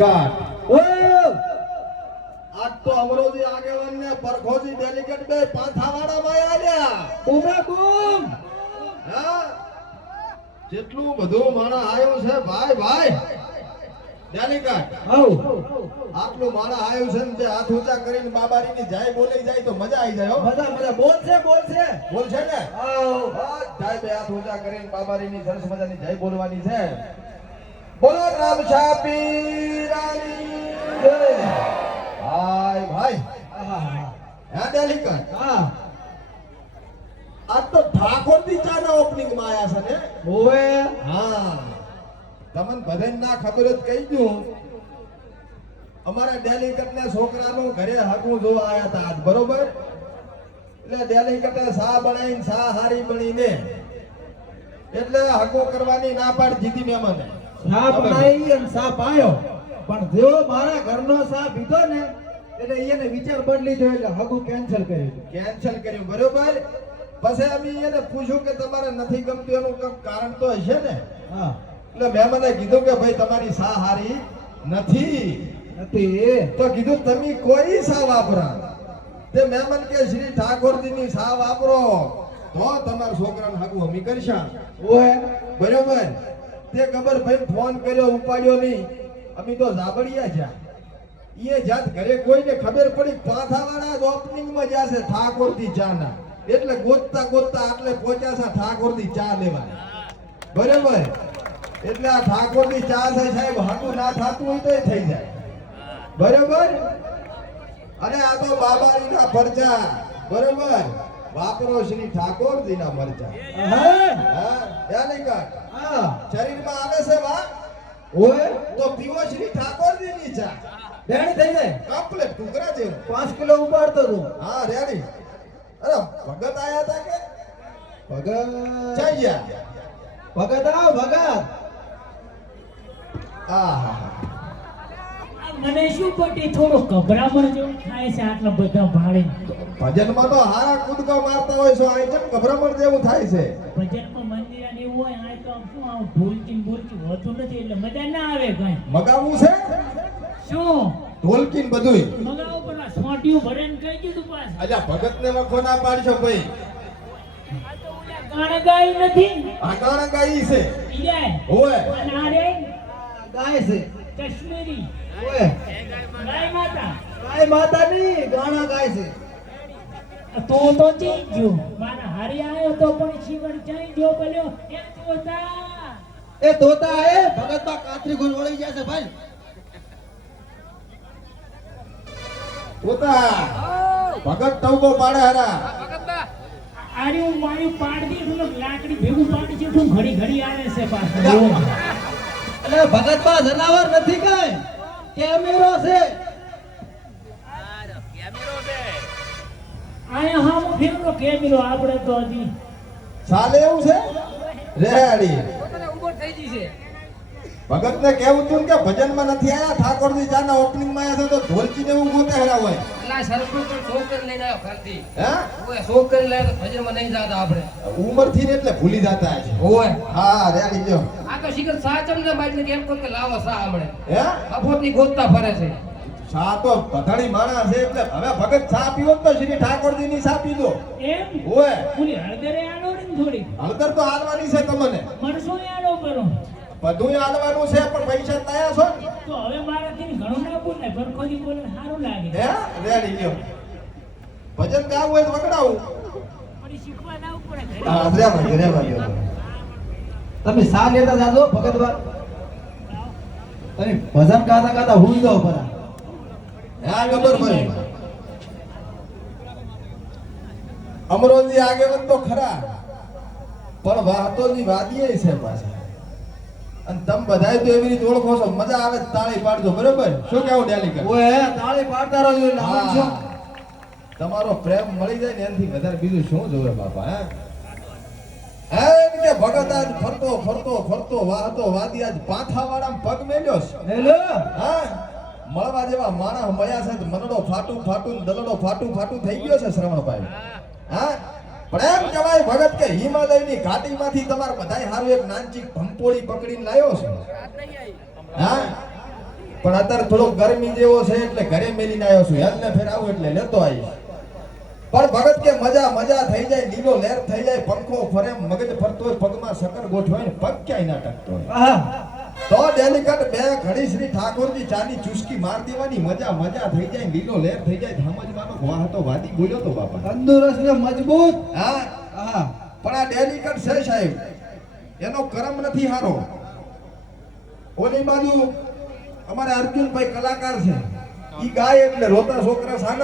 આજ તો અમરોજી આગેવાન ને પરખોજી ડેલિગેટ બે પાથાવાડા માં આવ્યા. કુમરાકુમ હા, જેટલું બધું માણા આવ્યો છે ભાઈ ભાઈ ડેલિગેટ. આવ આટલું માણા આવ્યું છે ને તે હાથ ઊંચા કરીને બાબારીની જાય બોલી જાય તો મજા આવી જાય હો. મજા મજા બોલશે બોલશે બોલ છે ને? આવ બધાય બે હાથ ઊંચા કરીને બાબારીની સરસ મજાની જય બોલવાની છે. બોલો રામ પીરાની જય. ભાઈ ભાઈ હે ડેલિગેટ. હા આજ તો ઠાકોરજી ચાના ઓપનિંગ માં આયા છે ને? ઓવે હા, તમને બધાને ના ખબર જ કહી દઉં, અમારા ડેલિગેટ ને છોકરાનું ઘરે હગું જોવા આયા હતા આજ, બરોબર? એટલે ડેલિગેટે સા બનાવીને સા હારી બનીને એટલે હગું કરવાની ના પાડી દીધી મહેમાને. સાપ બનાવી અને સાપ આયો, પણ જેવો મારા ઘરનો સાપ પીધો ને એટલે એને વિચાર બદલી જોયો એટલે હગું કેન્સલ કર્યું. કેન્સલ કર્યું, બરોબર? પછી અમે એને પૂછ્યું કે તમારે નથી ગમતું એનું કંઈક કારણ તો હશે ને? હા એટલે મહેમાને કીધું કે ભાઈ તમારી સા હારી નથી. નથી તો કીધું તમે કોઈ સા વાપરા. તે મહેમાન કે શ્રી ઠાકોરજીની સા વાપરો તો તમારા છોકરાને હગું અમે કરશા. ઓવે બરોબર? તે ખબર ભાઈ ફોન કર્યો, ઉપાડ્યો નહીં. અમે તો જાબડિયા છે. એ જાત ઘરે કોઈને ખબર પડી પાથાવાળા જ ઓપનિંગમાં જશે ઠાકોરજી ચાના, એટલે ગોતતા ગોતતા આટલે પહોંચ્યા છે ઠાકોરજી ચા લેવા. બરોબર? એટલે આ ઠાકોરજી ચા છે સાહેબ, હાટું ના થાતું હોય તોય થઈ જાય. બરોબર? અને આ તો બાબાજીના પરચા, બરોબર? વાપરો શ્રી ઠાકોરજીના મરચા. હા હા, ડેલિગેટ. હા શરીરમાં આવે છે વા ઓવે તો પીવો શ્રી ઠાકોરજીની ચા. બેણી થઈ જાય કમ્પ્લીટ ટુકડા જેવું. 5 કિલો ઉપાડતો તું. હા રેડી. અરે ભગત આયા હતા કે ભગત જઈ ગયા? ભગત આવ ભગત. આહા, મને શું પટી થોડો ગભરામણ જેવું થાય છે આટલા બધા ભાડે. ભજનમાં તો હારા કૂદકા મારતા હોય છો, આ કેમ ગભરામણ જેવું થાય છે? ભજનમાં મંદિર અને એવું હોય આ તો આમ શું આમ ભૂલકી હોતું નથી એટલે મજા ના આવે કઈ. મગાવવું છે શું ઢોલકી ને બધુંય? મગાવો પણ આ સોટિયું ભરે ને કહી દીધું પાછું. અલ્યા ભગત ને વખો ના પાડશો ભાઈ. આ તો ઓલા ગાણે ગાયું નથી આ ગાણા ગાઈ છે. ઈરાય હોય અને આ રે ગાય છે કાશ્મીરી ઓવે ગાય માતા. ગાય માતાની ગાણા ગાય છે. તો ચઈ ગયો મારા હારી આવ્યો તો પણ શિવણ ચઈ ગયો બોલ્યો એમ જોતા એ તોતા એ ભગત માં કાતરી ગુણ વળી ગયા છે ભાઈ. પોતા ભગત ટવકો પાડે હારા. આરે હું મારી પાડી દી લાકડી ભેગું પાડી છે તું ઘડી ઘડી આવે છે પાછું. એટલે ભગત માં જનાવર નથી કઈ, કેમેરો છે. આયા હા હું ફેરનો કેમેરો આપણે તો હજી ચાલે એવું છે રેડી. ભગત ને કેવું તું કે ભજન માં નથી આયા, ઠાકોરજી ચાના ઓપનિંગ માં આયા છે તો ઢોલકી ને એવું ગોતે હેરા હોય. ઉંમર થી ને એટલે ભૂલી જતા છે. હા રેડી જો. હે સા તો પથાણી માણસ છે એટલે હવે ભગત સા પીવો તો શ્રી ઠાકોરજી ની સા પીધો. એમ ઓય પૂરી હળદરે આલો ને થોડી હળદર તો હાલવાની છે તમને, મરસો આલો કરો બધું હાલવાનું છે પણ પૈસા તયા છો ને. તો હવે મારાથી ઘણું ના બોલે ભરખોજી બોલે સારું લાગે. હે રેડી લ્યો. ભજન ગાવું હોય તો વગડાવું. પણ શીખવા લાવવું પડે ઘરે. હા રેવા લ્યો. તમે સા લેતા જાજો ભગત બા. તમે ભજન ગાતા ગાતા હુઈ જાઓ પરા. હા ખબર ભાઈ. અમરોજી આગેવાન તો ખરા પણ વાતોની વાદીએ છે પાછા. અને તમે બધાય તો એવી રીતે ઓળખો છો, મજા આવે તાળી પાડજો, બરોબર? શું કેવું ડેલિગેટ? ઓએ તાળી પાડતા રહો એટલે આમ શું? તમારો પ્રેમ મળી જાય ને એનાથી વધારે બીજું શું જોવે બાપા? હે એમ કે ભગત આજ ફરતો ફરતો ફરતો વાહતો વાદી આજ પાથાવાળામાં પગ મેલ્યો છે. હેલો હા, મળવા જેવા માણસ મળ્યા છે, મનડો ફાટું ફાટું દલડો ફાટું ફાટું થઈ ગયો છે શ્રવણભાઈ. હા, પણ એમ કહેવાય ભગત કે હિમાલયની ઘાટીમાંથી તમારે બધાય હારું એક નાનચીક ભંપોળી પકડીને લાવ્યો છે. હા, પણ અત્યારે થોડો ગરમી જેવો છે એટલે ઘરે મેલીને આવ્યો છું. હેલ ને ફેર આવું એટલે લેતો આવીશ. પણ ભગત કે મજા મજા થઈ જાય, લીલો લહેર થઈ જાય, પંખો ફરે, મગજ ફરતો હોય, પગમાં સકર ગોઠવાય ને પગ ક્યાંય ના ટકતો હોય. આહા તો ડેલિકેટ બે ઘડી શ્રી ઠાકોરજી ચાની ચુસ્કી માર દેવાની, મજા મજા થઈ જાય, લીલો લહેર થઈ જાય. સમજવાનો વાહ તો વાદી બોલ્યો તો બાપા. તંદુરસ્ત ને મજબૂત. હા, આહા પણ આ ડેલિકેટ છે સાહેબ, એનો કર્મ નથી હારો. ઓલી બાજુ અમારે અર્જુનભાઈ કલાકાર છે, ઈ ગાય એટલે રોતા છોકરા સાના